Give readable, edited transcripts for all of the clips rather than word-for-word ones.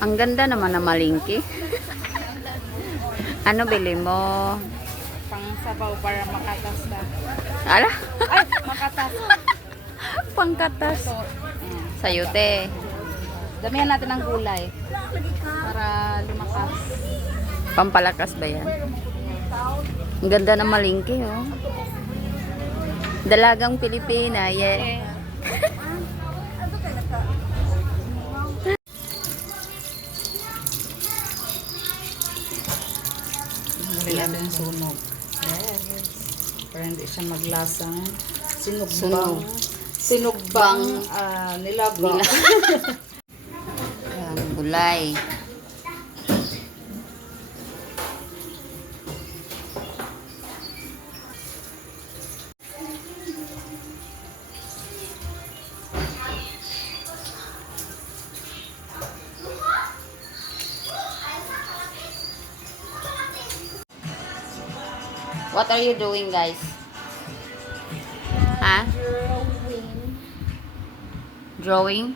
Ang ganda naman na malingki. Ano bili mo? Pang sabaw para makatas na. Ala? Ay, makatas. Pangkatas. Ito. Sayote. Damihan natin ng gulay. Para lumakas. Pampalakas ba yan? Ang ganda na malingki, oh. Dalagang Pilipina, yeah. Lagyan natin yung sunog. Yes. Para hindi siya maglasang sinugbang. Sunog. Sinugbang nilaba. Ayan, gulay. What are you doing, guys? Ha? Drawing?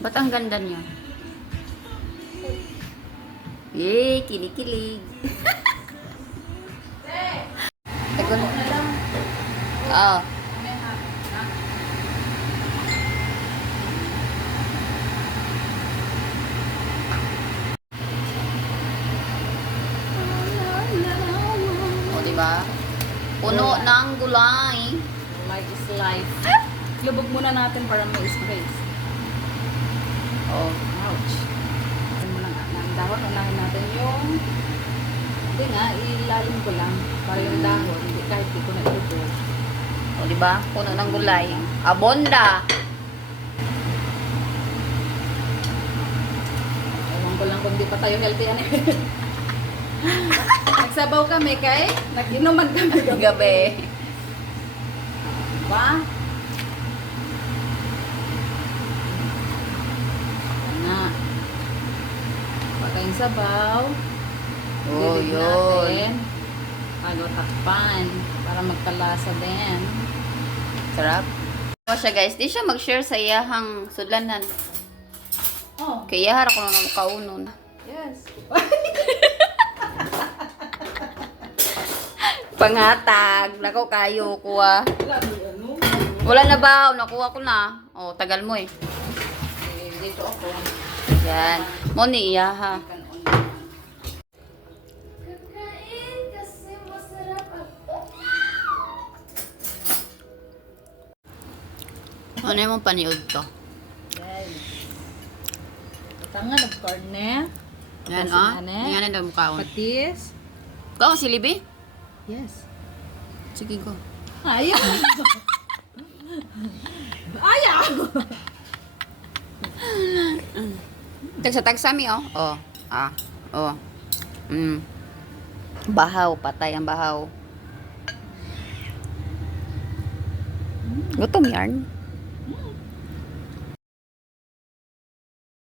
Ba't ang ganda niya? Yay! Kinikilig! Teko na. Oo. O, diba? Puno ng gulay. Life is life. Lubog muna natin para may space. Oh. Ouch. Ayan mo lang ang dahon. Unahin natin yung hindi nga, ilalim ko lang. Para yung dahon, hindi kahit di ko na ilubog. O, diba? Puno ng gulay. Abonda! Ewan ko lang kung di pa tayo healthy. Ano? Nagsabaw kami kay nag-inuman kami Gabi. Diba? Na. Pagkain sabaw. Oh, Dilig yun. natin. Bago takpan. Para magkalasa din. Sarap. O siya, guys. Di siya mag-share sa iyahang sudlanan. Oh, Kaya hara ko na kaunon. yes. Pangatag. Nako kayo ko ah. Ano? Wala na ba? Nakuha ko na. Oh, tagal mo eh. Dito ako. Yan. Mo ni iyaha. Ano yung paniod to? Tangan ng karne. Yan ah. Yan na daw mukhaon. Patis. Ikaw si Libby? Yes. Sige ko. Ayaw. Ayaw. Tagsa-tagsa mi oh. Oh. Ah. Oh. Bahaw. Patay ang bahaw. Gutom yarn.